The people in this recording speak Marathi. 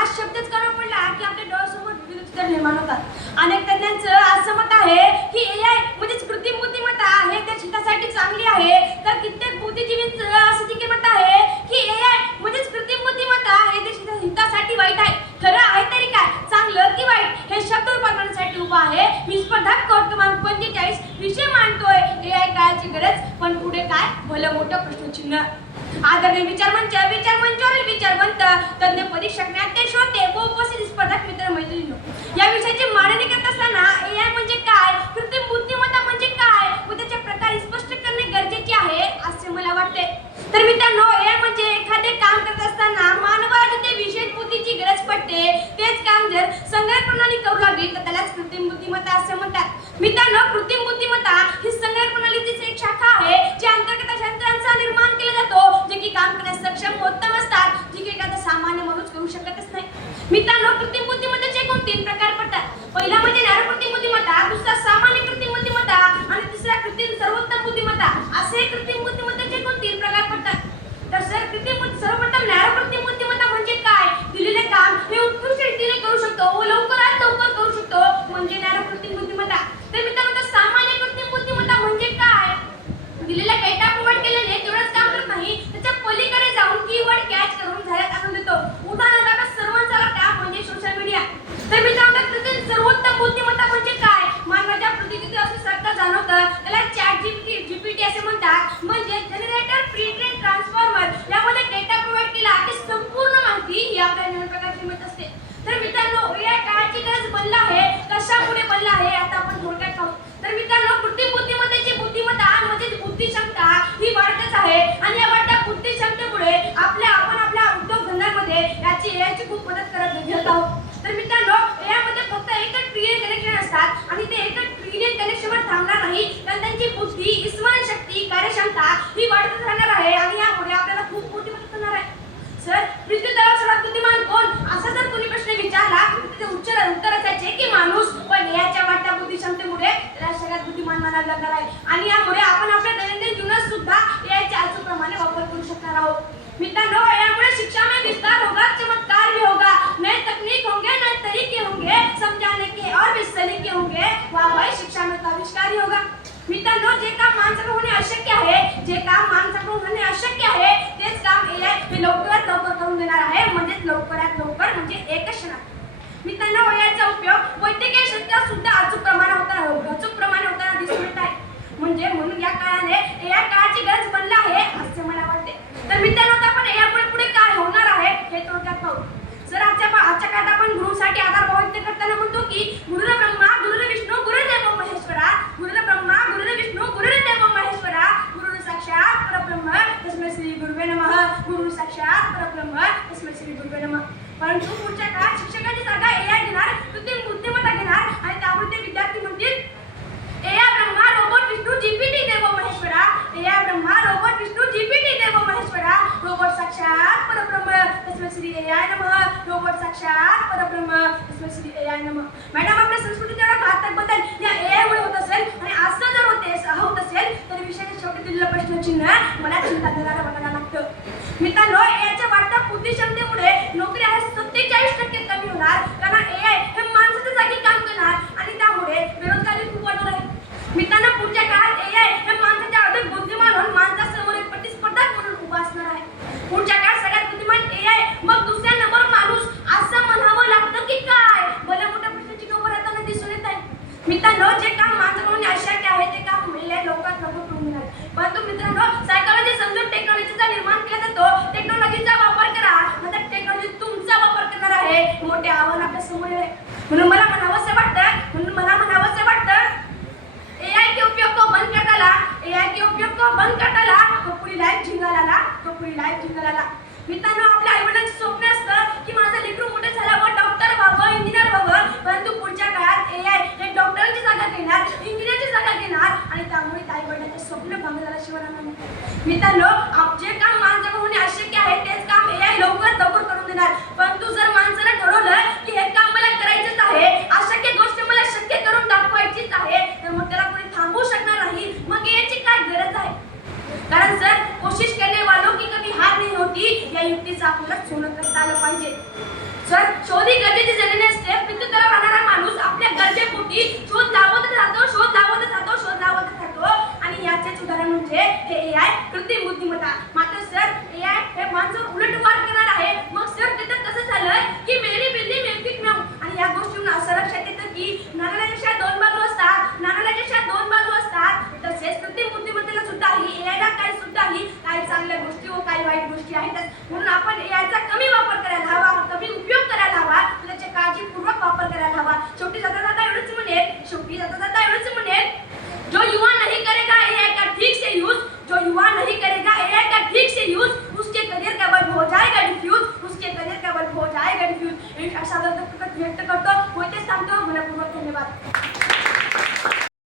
हा शब्दच करा पडला की आपल्या डोळ्यासमोर विविध चित्र निर्माण होतात. अनेक तज्ञांचं असं मत आहे की AI म्हणजेच कृत्रिम बुद्धिमत्ता हे त्या हितासाठी चांगली आहे, तर कित्येक बुद्धिजीवींचं असं देखील मत आहे की AI म्हणजेच कृत्रिम बुद्धिमत्ता हे त्या हितासाठी वाईट आहे. खरं आहे तरी काय, चांगलं की वाईट हे शब्द रूपांतरणासाठी उभा आहे. मी स्पर्धा क्रमांक 45 विषय मांडतोय AI काळाची गरज, पण पुढे काय भलं मोठं प्रश्नचिन्ह. आदरणीय विचारमंचावरील विचारवंत तज्ञ परीक्षक नाट्य श्रोते व उपस्थित स्पर्धक मित्र मैत्रिणी, या विषयाची मांडणी करत असताना AI म्हणजे काय, कृत्रिम बुद्धिमत्ता म्हणजे काय व त्याचे प्रकार स्पष्ट करणे गरजेचे आहे असे मला वाटते. तर मित्रांनो, AI म्हणजे एखादे काम करत असताना मानवाला ते विशेष बुद्धीची गरज पडते, तेच काम जर संगणक प्रणाली करू लागली तर त्यालाच कृत्रिम बुद्धिमत्ता असे म्हणतात. मित्रांनो, कृत्रिम बुद्धिमत्ता ही संगणक प्रणालीचीच एक शाखा आहे जी अंतर्गत यंत्रांचा निर्माण केला जातो जे की काम करण्यास सक्षम उत्तम असतात, जी की एखादा सामान्य माणूस करू शकतच नाही. मित्रांनो, कृत्रिम बुद्धिमत्तेचे एकूण 3 प्रकार पडतात. पहिला म्हणजे नॅरो कृत्रिम बुद्धिमत्ता, दुसरा सामान्य कृत्रिम बुद्धिमत्ता आणि तिसरा कृत्रिम सर्वोत्तम बुद्धिमत्ता, असे कृत्रिम बुद्धिमत्तेचे एकूण 3 प्रकार पडतात. तर सर्वप्रथम नॅरो कृत्रिम बुद्धिमत्ता म्हणजे काय, दिलेले काम हे उत्कृष्ट रीतीने करू शकतो व लवकरात लवकर करू शकतो म्हणजे नॅरो कृत्रिम बुद्धिमत्ता. तर मित्रांनो, सामान्य कृत्रिम बुद्धिमत्ता म्हणजे काय, दिलेला डेटा प्रोव्हाइड केल्याने तेवढंच काम करत नाही, त्याच्या पलीकडे जाऊन कीवर्ड कॅच करून झाल्यात आणून देतो. उदाहरणार्थ सर्वांचा काम म्हणजे सोशल मीडिया. तर मित्रांनो, कृत्रिम सर्वोत्तम बुद्धिमत्ता म्हणजे काय, मानवाच्या प्रतिकृती असं सारखं जाणवतं, त्याला चॅट GPT असे म्हणतात. म्हणजे जनरेटर प्री ट्रेन ट्रान्सफॉर्मर, यामध्ये डेटा प्रोव्हाइड केला की संपूर्ण माहिती ही आपल्याला नवीन प्रकारची मिळत असते. तर मित्रांनो, AI काळाची गरज बनला आहे, कशामुळे बनला आहे आता आपण थोडक्यात पाहू. तर मित्रांनो, कृत्रिम बुद्धिमत्तेची बुद्धिमत्ता म्हणजे बुद्धिक्षमता ही वाढतच आहे आणि या वाढत्या बुद्धिक्षमतेमुळे आपण आपल्या उद्योगधंद्यांमध्ये याची AI खूप मदत घेत आहोत. तर मित्रांनो, AI मध्ये फक्त एकच ट्रिलियन कनेक्शन असतात आणि ते एकच ट्रिलियन कनेक्शनवर थांबणार नाही, तर त्यांची बुद्धी, स्मरणशक्ती, कार्यक्षमता ही वाढतच राहणार आहे आणि यामुळे आपल्याला खूप मोठी मदत होणार आहे. सर, पृथ्वी तलावर सर्वात बुद्धिमान कोण, असा जर कोणी प्रश्न विचारला तर उत्तर असायचे की माणूस, पण याच्या वाढत्या बुद्धिक्षमतेमुळे त्याला सगळ्यात बुद्धिमान मानला जाणार आहे आणि यामुळे आपण आपल्या दैनंदिन जीवनात सुद्धा याच्या अचूकप्रमाणे वापर करू शकणार आहोत. मित्रांनो, यामुळे शिक्षा में विस्तार होगा, चमत्कार भी होगा, नए तकनीक होंगे, नए तरीके होंगे, समझाने के और भी सलीके होंगे, वाह भाई शिक्षा में तो आविष्कार ही होगा. मित्रांनो, जे काम माणसाकडून होणे अशक्य आहे, तेच काम AI हे लवकरात लवकर करून देणार आहे, म्हणजेच लवकरात लवकर म्हणजे एकच क्षणात. मित्रांनो, याचा उपयोग वैद्यकीय क्षेत्रात सुद्धा अचूक प्रमाणे होताना दिसून येत आहे. म्हणून या काळाने AI काळाची गरज बनला आहे असे मला वाटते. तर मित्रांनो, आता आपण यामुळे पुढे काय होणार आहे हे थोडक्यात पाहू. सर, आजच्या काळात आपण गुरुसाठी आधार व्यक्त करताना म्हणतो की गुरुर् ब्रह्मा गुरुर्विष्णू गुरुर्देवो महेश्वरा, गुरुर् ब्रह्मा गुरुर्विष्णू गुरुर्देवो महेश्वरा, गुरुर् साक्षात परब्रह्म तस्मै श्री गुरुवे नमः, गुरुर् साक्षात परब्रह्म तस्मै श्री गुरुवे नमः. परंतु पुढच्या काळात शिक्षकाची जागा AI घेणार, कृत्रिम बुद्धिमत्ता घेणार आणि त्यामुळे ते विद्यार्थी म्हणतील AI Brahma robot Vishnu GPT देवो Maheshwara, AI Brahma robot Vishnu GPT देवो महेश्वरा, रोबोट साक्षात परब्रह्म तस्मै श्री AI नमः, रोबोट साक्षात परब्रह्म तस्मै श्री AI नमः. मॅडम, आपल्या संस्कृतीच्या घातक बदल या AI मुळे होत असेल आणि असं जर होत असेल तर विषयाच्या शेवटी दिलेलं प्रश्नचिन्ह मला चिंता देणारं बघायला लागतं. मित्रांनो, याच्या वाढत्या बुद्धिक्षमतेमुळे नोकरी आहे 47% कमी होणार, कारण AI हे माणसाच्या जागी काम करणार आणि त्यामुळे बेरोजगारी खूप वाढणार आहे. मित्रांनो, पुढच्या काळात AI हे माणसाच्या अधिक बुद्धिमान होऊन माणसासमोर एक प्रतिस्पर्धक म्हणून उभा असणार आहे. पुढच्या काळात सगळ्यात बुद्धिमान AI, मग दुसऱ्या नंबर माणूस असं म्हणावं लागतं की काय, भले मोठ्या प्रश्नाची उभं राहताना दिसून येत आहे. मित्रांनो, जे काम माणसाकडून अशक्य आहे ते काम AI लवकरात लवकर करून घेणार. परंतु मित्रांनो, सायकॉलॉजी समजून टेक्नॉलॉजीचा निर्माण केला जातो, टेक्नॉलॉजीचा वापर करा, नंतर टेक्नॉलॉजी तुमचा वापर करणार आहे, मोठे आव्हान आपल्या समोर आहे. म्हणून मला म्हणावंसं वाटतं AI के उपयोग को बंद करता ला, तो पूरी लाईफ झिंगाला ला. मित्रांनो, आपल्या आईवडिलांचे स्वप्न असतं की माझं लेकरू मोठं झाल्यावर डॉक्टर व्हावं, इंजिनियर व्हावं, परंतु पुढच्या काळात AI हे डॉक्टरांची जागा घेणार, इंजिनियरची जागा घेणार आणि त्यामुळे आईवडिलांचे स्वप्न भंग झाल्याशिवाय राहणार नाही. मित्रांनो, जे काम माणसाकडून होणे अशक्य आहे तेच काम AI लवकरात लवकर करून देणार. परंतु जर माणसाने ठरवलं की हे काम मला करायचंच आहे, अशक्य गोष्ट मला शक्य करून दाखवायचीच आहे, तर मग त्याला कोणी थांबवू शकणार नाही. मग याची काय गरज आहे, कारण सर कोशिश करने वालों की कभी हार नहीं होती या युक्तीचा आपल्याला सोनं करता आलं पाहिजे. सर शोध ही गरजेची झालेली असते. प्रत्येकाला राहणारा माणूस आपल्या गरजेपोटी शोध लावतच राहतो, शोध लावतच राहतो, शोध लावतच राहतो. आणि याचेच उदाहरण म्हणजे हे AI कृत्रिम बुद्धिमत्ता. मात्र सर AI हे माणसावर उलटवार करणार आहे. मग सर तिथं कसं झालंय की मेरी बिल्ली मिळतील मिळू. आणि या गोष्टीतून असं लक्षात येतं की नाण्याच्या दोन बाजू असतात, नाण्याच्या दोन बाजू असतात. तसेच कृत्रिम बुद्धिमत्तेला सुद्धा ही AI ला काही चांगल्या गोष्टी व काही वाईट गोष्टी आहेतच. म्हणून आपण AI चा कमी वापर करायला हवा, कमी उपयोग करायला हवा, त्याचे काळजीपूर्वक वापर करायला हवा. शेवटी जाता जाता एवढंच म्हणेन जो युवा